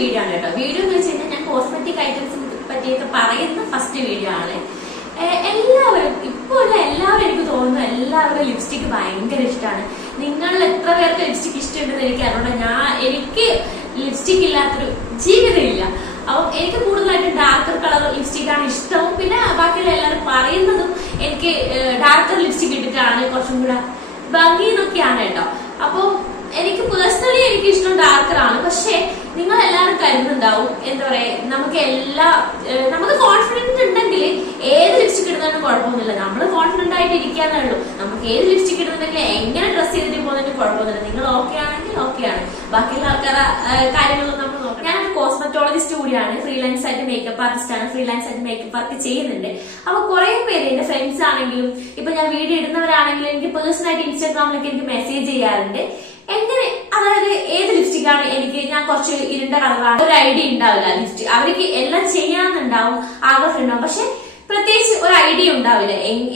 Video ആണ് കേട്ടോ. Video എന്ന് വെച്ച് കഴിഞ്ഞാൽ ഞാൻ കോസ്മെറ്റിക് ഐറ്റംസിനെ പറ്റിയൊക്കെ പറയുന്ന ഫസ്റ്റ് വീഡിയോ ആണ്. എല്ലാവരും ഇപ്പോഴുള്ള എല്ലാവരും എനിക്ക് തോന്നുന്നു എല്ലാവരും ലിപ്സ്റ്റിക് ഭയങ്കര ഇഷ്ടമാണ്. നിങ്ങൾ എത്ര പേർക്ക് ലിപ്സ്റ്റിക് ഇഷ്ടമുണ്ടെന്ന് എനിക്ക് അറിയണം. എനിക്ക് ലിപ്സ്റ്റിക് ഇല്ലാത്തൊരു ജീവിതമില്ല. അപ്പം എനിക്ക് കൂടുതലായിട്ട് ഡാർക്കർ കളർ ലിപ്സ്റ്റിക് ആണ് ഇഷ്ടവും. പിന്നെ ബാക്കിയുള്ള എല്ലാവരും പറയുന്നതും എനിക്ക് ഡാർക്കർ ലിപ്സ്റ്റിക് ഇട്ടിട്ടാണ് കുറച്ചും കൂടെ ഭംഗി എന്നൊക്കെയാണ് കേട്ടോ. അപ്പൊ എനിക്ക് പേഴ്സണലി എനിക്ക് ഇഷ്ടം ഡാർക്കർ ആണ്. പക്ഷെ നിങ്ങൾ എല്ലാവരും കരുതുന്നുണ്ടാവും എന്താ പറയാ, നമുക്ക് കോൺഫിഡൻസ് ഉണ്ടെങ്കിൽ ഏത് ലിപ്സ്റ്റിക് ഇടുന്നതിനും കുഴപ്പമൊന്നുമില്ല. നമ്മൾ കോൺഫിഡന്റ് ആയിട്ട് ഇരിക്കാന്നേ ഉള്ളൂ. നമുക്ക് ഏത് ലിപ്സ്റ്റിക് ഇടുന്നുണ്ടെങ്കിൽ എങ്ങനെ ഡ്രസ് ചെയ്തിട്ട് പോകുന്നതിന് കുഴപ്പമൊന്നുമില്ല. നിങ്ങൾ ഓക്കെ ആണെങ്കിൽ ഓക്കെയാണ്. ബാക്കിയുള്ള ആൾക്കാരുടെ കാര്യങ്ങളൊന്നും നമ്മൾ നോക്കാം. ഞാൻ കോസ്മെറ്റോളജിസ്റ്റ് കൂടിയാണ്, ഫ്രീലാൻസ് ആയിട്ട് മേക്കപ്പ് ആർട്ടിസ്റ്റ് ആണ്, ഫ്രീലാൻസ് ആയിട്ട് മേക്കപ്പ് വർക്ക് ചെയ്യുന്നുണ്ട്. അപ്പൊ കുറെ പേര് എന്റെ ഫ്രണ്ട്സ് ആണെങ്കിലും ഇപ്പൊ ഞാൻ വീഡിയോ ഇടുന്നവരാണെങ്കിലും എനിക്ക് പേഴ്സണലായിട്ട് ഇൻസ്റ്റാഗ്രാമിലൊക്കെ എനിക്ക് മെസ്സേജ് ചെയ്യാറുണ്ട്. എങ്ങനെ, അതായത് ഏത് ലിപ്സ്റ്റിക് ആണ് എനിക്ക്, ഞാൻ കുറച്ച് ഇരുണ്ട കളറാണ്, ഒരു ഐഡിയ ഉണ്ടാവില്ല ലിപ്സ്റ്റിക്. അവർക്ക് എല്ലാം ചെയ്യാന്നുണ്ടാവും, ആഗ്രഹം ഉണ്ടാവും, പക്ഷെ പ്രത്യേകിച്ച് ഒരു ഐഡിയ ഉണ്ടാവില്ല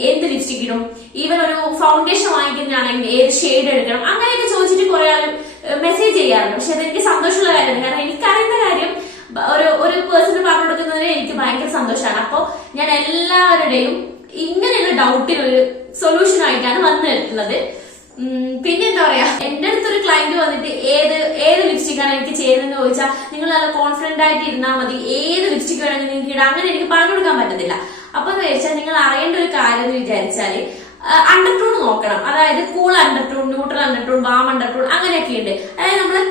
എന്ത് ലിപ്സ്റ്റിക് ഇടും. ഈവൻ ഒരു ഫൗണ്ടേഷൻ വാങ്ങിക്കുന്നതാണെങ്കിൽ ഏത് ഷെയ്ഡ് എടുക്കണം, അങ്ങനെയൊക്കെ ചോദിച്ചിട്ട് കുറെ ആൾ മെസ്സേജ് ചെയ്യാറുണ്ട്. പക്ഷെ അതെനിക്ക് സന്തോഷമുള്ള കാര്യമാണ്. കാരണം എനിക്കറിയുന്ന കാര്യം ഒരു പേഴ്സണ് പറഞ്ഞു കൊടുക്കുന്നതിന് എനിക്ക് ഭയങ്കര സന്തോഷമാണ്. അപ്പൊ ഞാൻ എല്ലാവരുടെയും ഇങ്ങനെയുള്ള ഡൗട്ടിനൊരു സൊല്യൂഷൻ ആയിട്ടാണ് വന്നിട്ടുള്ളത്. പിന്നെ എന്താ പറയാ, എന്റെ അടുത്തൊരു ക്ലയന്റ് വന്നിട്ട് ഏത് ലിപ്സ്റ്റിക് ആണ് എനിക്ക് ചെയ്യുന്നതെന്ന് ചോദിച്ചാൽ നിങ്ങൾ നല്ല കോൺഫിഡന്റ് ആയിട്ട് ഇരുന്നാൽ മതി, ഏത് ലിപ്സ്റ്റിക് വേണമെങ്കിൽ നിങ്ങൾക്ക് ഇടാം, അങ്ങനെ എനിക്ക് പറഞ്ഞു കൊടുക്കാൻ പറ്റത്തില്ല. അപ്പൊ എന്ന് വെച്ചാൽ നിങ്ങൾ അറിയേണ്ട ഒരു കാര്യം എന്ന് വിചാരിച്ചാല് അണ്ടർടോൺ നോക്കണം. അതായത് cool undertone, neutral undertone, warm undertone അങ്ങനെയൊക്കെ ഉണ്ട്. അതായത് നമ്മള്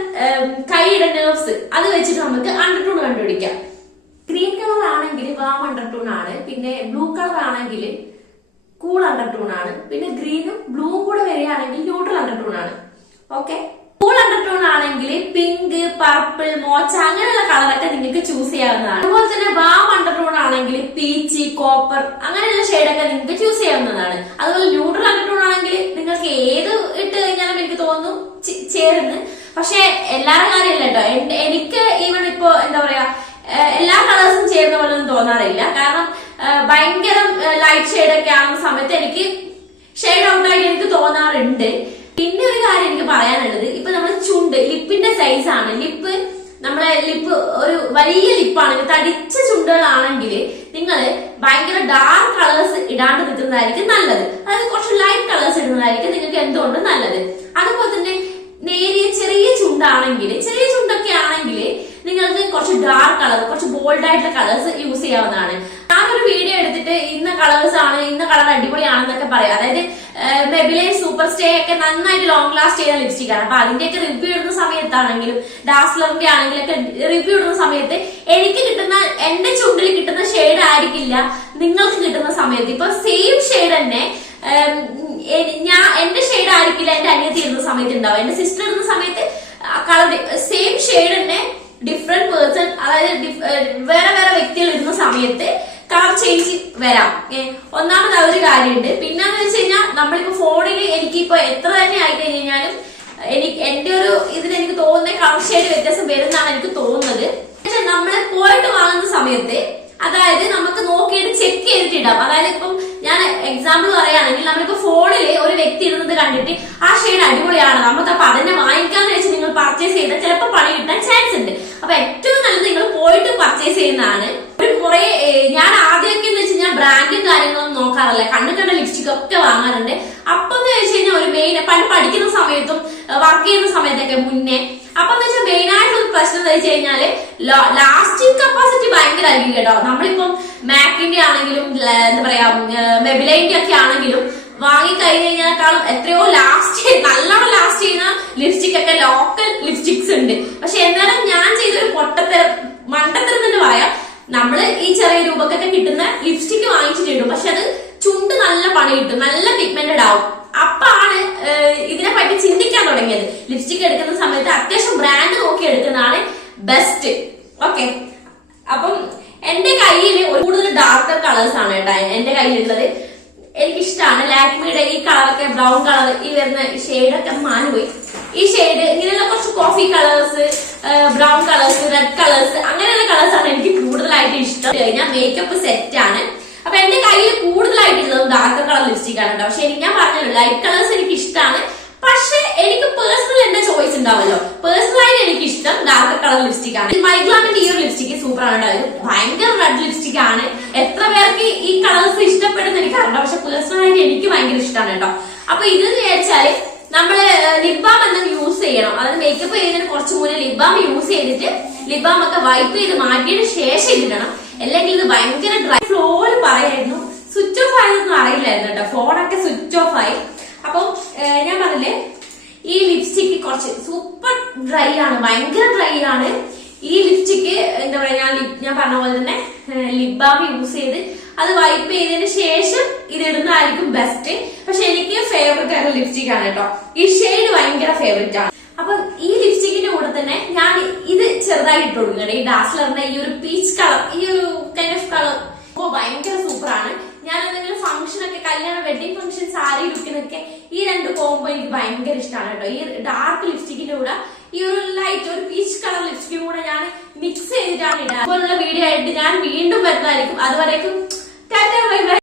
കൈയുടെ നെർവ്സ് അത് വെച്ചിട്ട് നമുക്ക് അണ്ടർടോൺ കണ്ടുപിടിക്കാം. ഗ്രീൻ കളർ ആണെങ്കിൽ വാം അണ്ടർടോൺ ആണ്, പിന്നെ ബ്ലൂ കളർ ആണെങ്കിൽ കൂൾ അണ്ടർടോൺ ആണ്, പിന്നെ ഗ്രീനും ബ്ലൂവും കൂടെ വരികയാണെങ്കിൽ ന്യൂട്രൽ അണ്ടർടോൺ ആണ്. ഓക്കെ, കൂൾ അണ്ടർടോൺ ആണെങ്കിൽ പിങ്ക്, പർപ്പിൾ, മോച്ച അങ്ങനെയുള്ള കളറൊക്കെ നിങ്ങൾക്ക് ചൂസ് ചെയ്യാവുന്നതാണ്. അതുപോലെ തന്നെ വാം അണ്ടർടോൺ ആണെങ്കിൽ പീച്ച്, കോപ്പർ അങ്ങനെയുള്ള ഷെയ്ഡൊക്കെ നിങ്ങൾക്ക് ചൂസ് ചെയ്യാവുന്നതാണ്. അതുപോലെ ന്യൂട്രൽ അണ്ടർടോൺ ആണെങ്കിൽ നിങ്ങൾക്ക് ഏത് ഇട്ട് കഴിഞ്ഞാലും എനിക്ക് തോന്നുന്നു ചേരുന്നു. പക്ഷെ എല്ലാവരുടെ കാര്യമില്ല കേട്ടോ. എനിക്ക് ഈവൻ ഇപ്പൊ എന്താ പറയാ എല്ലാ കളേഴ്സും ചേർന്ന പോലെ ഒന്നും തോന്നാറില്ല. കാരണം ഭയങ്കര ലൈറ്റ് ഷെയ്ഡ് ഒക്കെ ആകുന്ന സമയത്ത് എനിക്ക് ഷെയ്ഡ് ഔട്ട് ആയിട്ട് എനിക്ക് തോന്നാറുണ്ട്. പിന്നെ ഒരു കാര്യം എനിക്ക് പറയാനുള്ളത്, ഇപ്പൊ നമ്മുടെ ചുണ്ട്, ലിപ്പിന്റെ സൈസ് ആണ്. നമ്മളെ ലിപ്പ് ഒരു വലിയ ലിപ്പാണെങ്കിൽ, തടിച്ച ചുണ്ടുകളാണെങ്കിൽ നിങ്ങൾ ഭയങ്കര ഡാർക്ക് കളേഴ്സ് ഇടാണ്ട് നിൽക്കുന്നതായിരിക്കും നല്ലത്. അതായത് കുറച്ച് ലൈറ്റ് കളേഴ്സ് ഇടുന്നതായിരിക്കും നിങ്ങൾക്ക് എന്തുകൊണ്ടും നല്ലത്. അതുപോലെ തന്നെ നേരിയ ചെറിയ ചുണ്ടൊക്കെ ആണെങ്കിൽ നിങ്ങൾക്ക് കുറച്ച് ഡാർക്ക് കളർ, കുറച്ച് ബോൾഡ് ആയിട്ടുള്ള കളേഴ്സ് യൂസ് ചെയ്യാവുന്നതാണ്. ഞാനൊരു വീഡിയോ എടുത്തിട്ട് ഇന്ന കളേഴ്സ് ആണ്, ഇന്ന കളർ അടിപൊളിയാണെന്നൊക്കെ പറയാം. അതായത് മെബിലൈൻ സൂപ്പർ സ്റ്റേ ഒക്കെ നന്നായിട്ട് ലോങ് ലാസ്റ്റ് ചെയ്യുന്ന ലിപ്സ്റ്റിക് ആണ്. അപ്പൊ അതിന്റെയൊക്കെ റിവ്യൂ ഇടുന്ന സമയത്താണെങ്കിലും ഡാസ്ലറിന്റെ ആണെങ്കിലൊക്കെ റിവ്യൂ ഇടുന്ന സമയത്ത് എനിക്ക് കിട്ടുന്ന, എന്റെ ചുണ്ടിൽ കിട്ടുന്ന ഷെയ്ഡ് ആയിരിക്കില്ല നിങ്ങൾക്ക് കിട്ടുന്ന സമയത്ത്. ഇപ്പൊ സെയിം ഷെയ്ഡ് തന്നെ എന്റെ ഷെയ്ഡ് ആയിരിക്കില്ല എന്റെ അനിയത്തി ഇടുന്ന സമയത്ത് ഉണ്ടാവും. എന്റെ സിസ്റ്റർ ഇടുന്ന സമയത്ത് കളർ സെയിം ഷെയ്ഡ് തന്നെ ഡിഫറെന്റ് പേഴ്സൺ, അതായത് വേറെ വേറെ വ്യക്തികൾ ഇടുന്ന സമയത്ത് കളർ ചേഞ്ച് വരാം. ഒന്നാമത് ആ ഒരു കാര്യമുണ്ട്. പിന്നെന്ന് വെച്ച് കഴിഞ്ഞാൽ നമ്മളിപ്പോ ഫോണിൽ എനിക്കിപ്പോ എത്ര തന്നെ ആയി കഴിഞ്ഞാലും എന്റെ ഒരു ഇതിന് തോന്നുന്ന കളർ ഷെയ്ഡ് വ്യത്യാസം വരുന്നതാണ് എനിക്ക് തോന്നുന്നത്. പക്ഷെ നമ്മളെ പോയിട്ട് വാങ്ങുന്ന സമയത്ത് അതായത് നമുക്ക് നോക്കിയിട്ട് ചെക്ക് ചെയ്തിട്ട് ഇടാം. അതായത് ഇപ്പം ഞാൻ എക്സാമ്പിൾ പറയുകയാണെങ്കിൽ നമ്മളിപ്പോ ഫോണിൽ ഒരു വ്യക്തി ഇടുന്നത് കണ്ടിട്ട് ആ ഷെയ്ഡ് അടിപൊളിയാണ്, നമുക്ക് അപ്പൊ അതിനെ വാങ്ങിക്കാന്ന് വെച്ച് നിങ്ങൾ പർച്ചേസ് ചെയ്താൽ ചിലപ്പോൾ പണി കിട്ടാൻ ചാൻസ് ഉണ്ട്. അപ്പൊ ഏറ്റവും നല്ലത് നിങ്ങൾ പോയിട്ട് പർച്ചേസ് ചെയ്യുന്നതാണ്. ഞാൻ ആദ്യമൊക്കെ എന്ന് വെച്ച് കഴിഞ്ഞാൽ ബ്രാൻഡും കാര്യങ്ങളൊന്നും നോക്കാറില്ല, കണ്ട ലിപ്സ്റ്റിക് ഒക്കെ വാങ്ങാറുണ്ട്. അപ്പൊ എന്ന് വെച്ച് കഴിഞ്ഞാൽ ഒരു മെയിൻ പണ്ട് പഠിക്കുന്ന സമയത്തും വർക്ക് ചെയ്യുന്ന സമയത്തൊക്കെ മുന്നേ അപ്പൊ എന്ന് വെച്ചാൽ മെയിൻ ആയിട്ടുള്ള പ്രശ്നം എന്ന് വെച്ച് കഴിഞ്ഞാല് ലാസ്റ്റിംഗ് കപ്പാസിറ്റി ഭയങ്കര ആയിരിക്കും കേട്ടോ. നമ്മളിപ്പം മാക്കിന്റെ ആണെങ്കിലും എന്താ പറയാ മെബിലൈന്റെ ഒക്കെ ആണെങ്കിലും വാങ്ങി കഴിഞ്ഞു കഴിഞ്ഞാൽ എത്രയോ നല്ലോണം ലാസ്റ്റ് ചെയ്യുന്ന ലിപ്സ്റ്റിക് ഒക്കെ ലോക്കൽ ലിപ്സ്റ്റിക്സ് ഉണ്ട്. പക്ഷെ എന്നാലും ഞാൻ ചെയ്തൊരു മണ്ടത്തരം തന്നെ പറയാം, നമ്മള് ഈ ചെറിയ രൂപക്കൊക്കെ കിട്ടുന്ന ലിപ്സ്റ്റിക് വാങ്ങിച്ചിട്ടിടും, പക്ഷെ അത് ചുണ്ട് നല്ല പണി കിട്ടും, നല്ല പിഗ്മെന്റഡ് ആവും. അപ്പാണ് ഇതിനെ പറ്റി ചിന്തിക്കാൻ തുടങ്ങിയത്. ലിപ്സ്റ്റിക് എടുക്കുന്ന സമയത്ത് അത്യാവശ്യം ബ്രാൻഡ് നോക്കി എടുക്കുന്നതാണ് ബെസ്റ്റ്. ഓക്കെ, അപ്പം എന്റെ കയ്യിൽ കൂടുതൽ ഡാർക്കർ കളേഴ്സ് ആണ് കേട്ടോ എന്റെ കയ്യിലുള്ളത്. എനിക്കിഷ്ടമാണ് ലാക്മിയുടെ ഈ കളറൊക്കെ, ബ്രൗൺ കളർ, ഈ വരുന്ന ഷെയ്ഡൊക്കെ മാറിപ്പോയി. ഈ ഷെയ്ഡ് ഇങ്ങനെയുള്ള കുറച്ച് coffee colours, brown colours, red colours അങ്ങനെയുള്ള കളേഴ്സ് ആണ് എനിക്ക് കൂടുതലായിട്ട് ഇഷ്ടം. ഞാൻ മേക്കപ്പ് സെറ്റ് ആണ്. അപ്പൊ എന്റെ കയ്യിൽ കൂടുതലായിട്ടുള്ളത് ഡാർക്ക് കളർ ലിപ്സ്റ്റിക് ആണ് കേട്ടോ. പക്ഷെ ഞാൻ പറഞ്ഞല്ലോ ലൈറ്റ് കളേഴ്സ് എനിക്ക് ഇഷ്ടമാണ്. പക്ഷെ പക്ഷെ എനിക്ക് പേഴ്സണൽ എന്റെ ചോയ്സ് ഉണ്ടാവല്ലോ. പേഴ്സണലായിട്ട് എനിക്ക് ഇഷ്ടം ഡാർക്ക് കളർ ലിപ്സ്റ്റിക് ആണ്. മൈഗ്ലാമിന്റെ ഈ ഒരു ലിപ്സ്റ്റിക് സൂപ്പർ ആണ് കേട്ടോ. ഭയങ്കര റെഡ് ലിപ്സ്റ്റിക് ആണ്. എത്ര പേർക്ക് ഈ കളേഴ്സ് ഇഷ്ടപ്പെടുന്ന എനിക്ക് അറിയാം, പക്ഷെ പേഴ്സണലായിട്ട് എനിക്ക് ഭയങ്കര ഇഷ്ടമാണ് കേട്ടോ. അപ്പൊ ഇത് വിചാരിച്ചാല് നമ്മള് ലിപ് ബാം എന്തെങ്കിലും യൂസ് ചെയ്യണം. അതായത് മേക്കപ്പ് ചെയ്യുന്നതിന് കുറച്ച് മുന്നേ ലിപ് ബാം യൂസ് ചെയ്തിട്ട് ലിപ് ബാം ഒക്കെ വൈപ്പ് ചെയ്ത് മാറ്റിയതിന് ശേഷം ഇതിടണം. അല്ലെങ്കിൽ ഇത് ഭയങ്കര ഡ്രൈ ഫ്ലോയിൽ പറയായിരുന്നു. സ്വിച്ച് ഓഫ് ആയതൊന്നും അറിയില്ലായിരുന്നു കേട്ടോ. ഫോണൊക്കെ സ്വിച്ച് ഓഫ് ആയി. അപ്പൊ ഞാൻ പറഞ്ഞില്ലേ, ഈ ലിപ്സ്റ്റിക് കുറച്ച് സൂപ്പർ ഡ്രൈ ആണ്, ഭയങ്കര ഡ്രൈ ആണ്. ഈ ലിപ്സ്റ്റിക്ക് എന്താ പറയാ, ഞാൻ പറഞ്ഞ പോലെ തന്നെ ലിപ് ബാം യൂസ് ചെയ്ത് അത് വൈപ്പ് ചെയ്തതിന് ശേഷം ഇത് ഇടുന്നതായിരിക്കും ബെസ്റ്റ്. പക്ഷെ എനിക്ക് ഫേവറേറ്റ് ആയിട്ടുള്ള ലിപ്സ്റ്റിക് ആണ് കേട്ടോ. ഈ ഷെയ്ഡ് ഭയങ്കര ഫേവറേറ്റ് ആണ്. അപ്പൊ ഈ ലിപ്സ്റ്റിക്കിന്റെ കൂടെ തന്നെ ഞാൻ ഇത് ചെറുതായി ഇട്ട് കൊടുക്കുന്നുണ്ട്. ഈ ഡാസ്ലറിന്റെ ഈ ഒരു പീച്ച് കളർ, ഈ ഒരു കൈൻഡ് ഓഫ് കളർ ഭയങ്കര സൂപ്പർ ആണ്. ഞാൻ എന്തെങ്കിലും ഫംഗ്ഷൻ ഒക്കെ, കല്യാണം, വെഡിങ് ഫംഗ്ഷൻ, സാരി ലുക്കിനൊക്കെ ഈ രണ്ട് കോംബോ എനിക്ക് ഭയങ്കര ഇഷ്ടമാണ് കേട്ടോ. ഈ ഡാർക്ക് ലിപ്സ്റ്റിക്കിന്റെ കൂടെ ഈ ഒരു ലൈറ്റ് ഒരു പീച്ച് കളർ ലിപ്സ്റ്റിക്കും കൂടെ ഞാൻ മിക്സ് ചെയ്തിട്ടാണ് ഇടാൻ. അതുപോലുള്ള വീഡിയോ ആയിട്ട് ഞാൻ വീണ്ടും വരുന്നതായിരിക്കും. അതുവരേക്കും ടാറ്റാ ബൈ ബൈ.